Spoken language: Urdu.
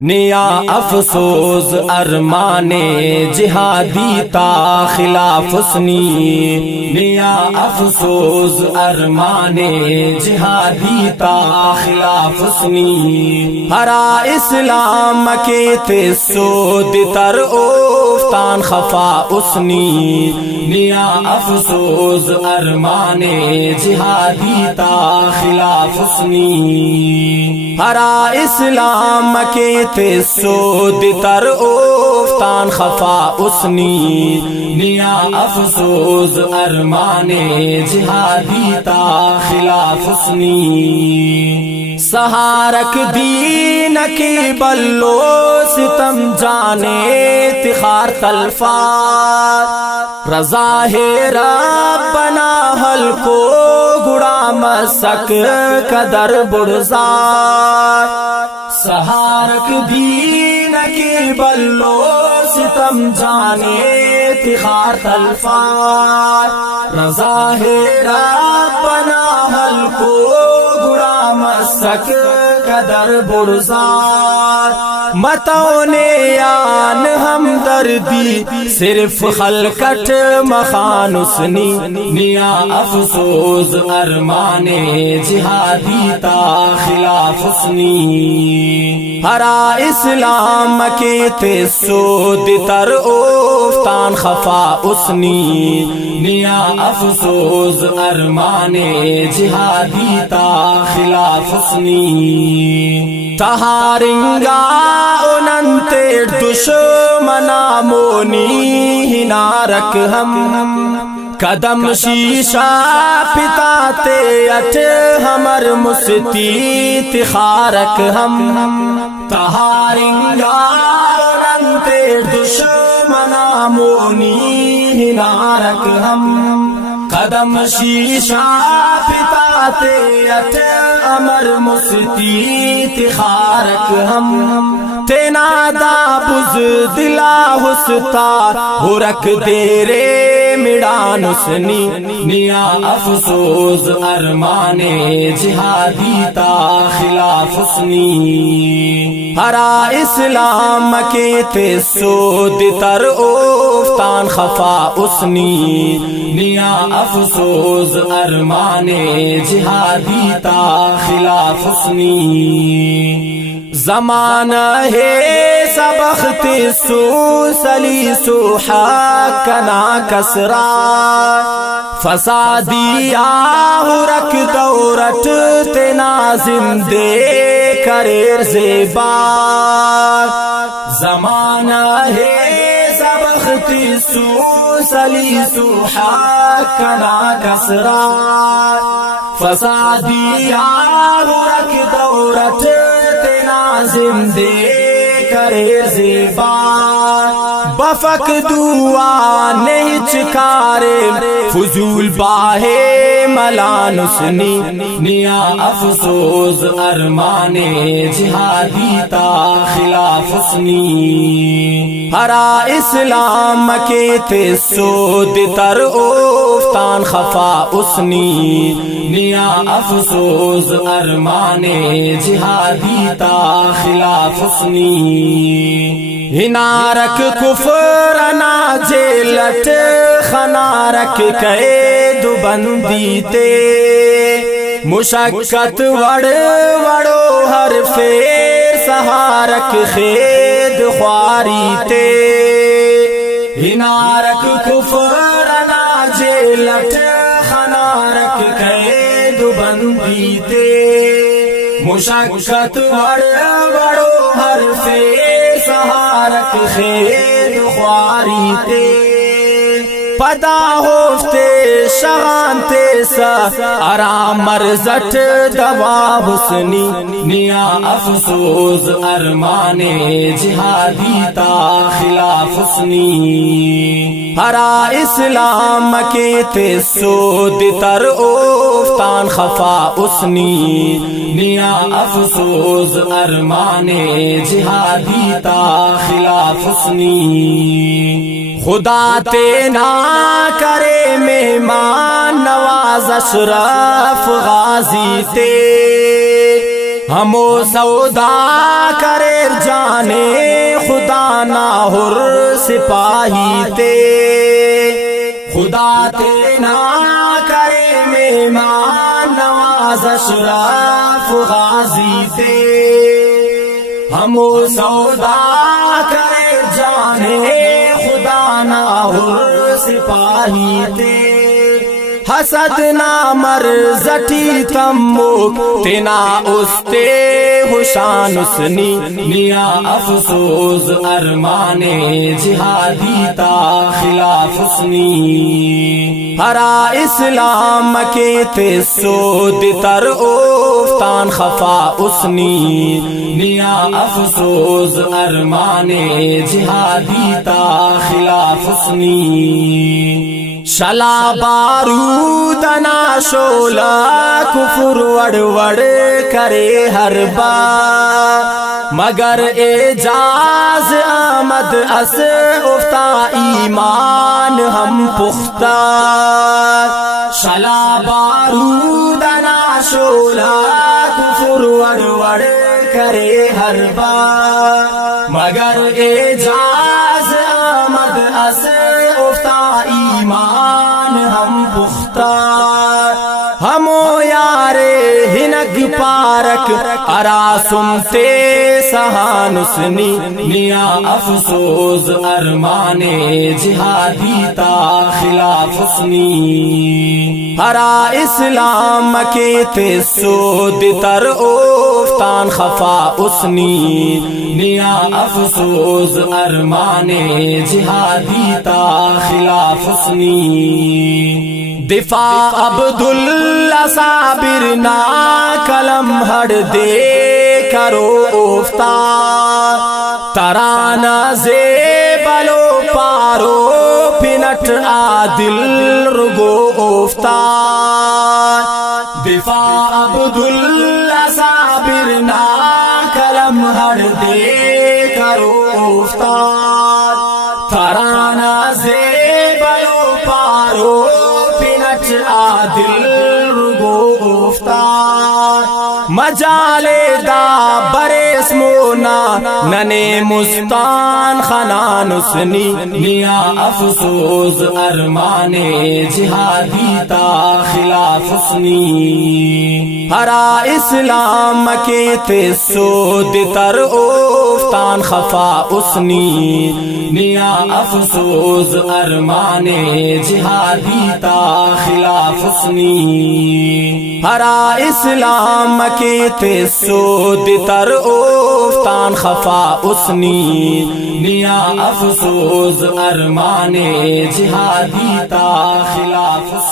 نیا افسوس ارمان جہادی تا خلاف حسنی، نیا افسوس ارمان جہادی تا خلاف حسنی، ہرا اسلام کے تے سود تر اوفتان خفا اسنی، نیا افسوس ارمان جہادی تا خلاف حسنی، ہرا اسلام کے تے سود تر اوفتان خفا اسنی، نیا افسوس ارمان جہادی تا خلاف حسنی، سہارک دین کی بلو ستم جانے تخار تلفات، رضا ہے ربنا حل کو گڑا مسک قدر بڑزار، سہارک دین کی بلو ستم جانے تخار تلفات، رضا ہے ربنا حل کو گڑا مسک قدر بڑزار، متونے آن ہمدردی صرف خلقت مخان اسنی، نیا افسوس ارمان جہادی تا خلاف حسنی، ہرا اسلام کے تے سود تر اوفتان خفا اسنی، نیا افسوس ارمان جہادی تا خلاف حسنی، تہارنگا اننتے دشمنا مونی ہنارک ہم، قدم شیشہ پتاتے اٹھ ہمر مستی تخارک ہم، تہارنگا اننتے دشمنا مونی ہنارک ہم، قدم شیشہ پتاتے اٹھ امر مستی تخارک ہم، تینا دا بز دلا ہستا ہو رکھ دیرے مڑان اسنی، نیا افسوس ارمان جہادی تا خلاف حسنی، ہرا اسلام کے تے سود تر اوفتان خفا اسنی، نیا افسوس ارمان جہادی تا خلاف حسنی، زمانہ ہے سبخت سو سلی سو حقنا کسرا، فسادی آہ رکھ دورت تینا زندے کریر زیبا، زمانہ ہے سبخت سو سلی سو حقنا کسرا، فسادی آہ رکھ دورت زندے کرے زیبا، بفق دعا نہیں چکارے فضول باہے ملان اسنی، نیا افسوس ارمان جہادی تا خلاف حسنی، ہرا اسلام کے تے سود تر اوفتان خفا اسنی، نیا افسوس ارمان جہادی تا خلاف حسنی، ہنارک کفر نا جیلٹ خنارک قید بندی تے، مشقت وڑ وڑو ہر فیر سہارک خید خواری تے، ہنارک کفر نا جیلٹ خنارک قید بندی تے، مشقت وڑ وڑو ہر فیر سہارک خید خواری تے، پدا ہوفتے شغانتے سا آرام مرزٹ دوا حسنی، نیا افسوس ارمان جہادی تا خلاف حسنی، ہرا اسلام کے تے سود تر اوفتان خفا اسنی، نیا افسوس ارمان جہادی تا خلاف حسنی، خدا تینا کرے مہمان نواز اشرف غازی تے، ہمو سودا کرے جانے خدا نہ ہر سپاہی تے خدا تے نہ کرے مہمان نواز اشرف غازی تے ہمو سودا کرے جانے خدا نہ ہر سپاہی تے حسد نہ مرزٹی تموک تینا استے حشان اسنی نیا افسوس ارمانے جہادی تا خلاف اسنی ہرا اسلام کے تیسو تر اوفتان خفا اسنی نیا افسوس ارمانے جہادی تا خلاف اسنی شلا بارود نا شولا کفر وڑ وڑ کرے ہر بار مگر اعجاز آمد اس افتا ایمان ہم پختہ شلا بارود نا شولا کفر وڑ وڑ کرے ہر بار مگر اعجاز آمد اس افتا ایمان ہم پختہ ہمو یارے ہنگ پارک ارا سنتے سہان اسنی نیا افسوس ارمانے جہادی تا خلاف اسنی ہرا اسلام کے تیسو تر اوفتان خفا اسنی نیا افسوس ارمانے جہادی تا خلاف اسنی دفاع عبداللہ صابر نا کلم ہڑ دے کرو اوفتان ترانہ زیبلو پارو پنٹ عادل رگو اوفتان دفاع عبداللہ صابر نا کلم ہڑ دے کرو اوفتان ترانہ زیبلو پارو پنٹ عادل رگو اوفتان مجالے دا برس مونا ننے مستان خنان اسنی نیا افسوس ارمانے جہادی تا خلاف اسنی ہرا اسلام کے تیسو تر اوفتان خفا اسنی نیا افسوس ارمانے جہادی تا خلاف اسنی ہرا اسلام کے تیسو تر اوفتان خفا اسنی نیا افسوس ارمانے جہادی تا خلاف اسنی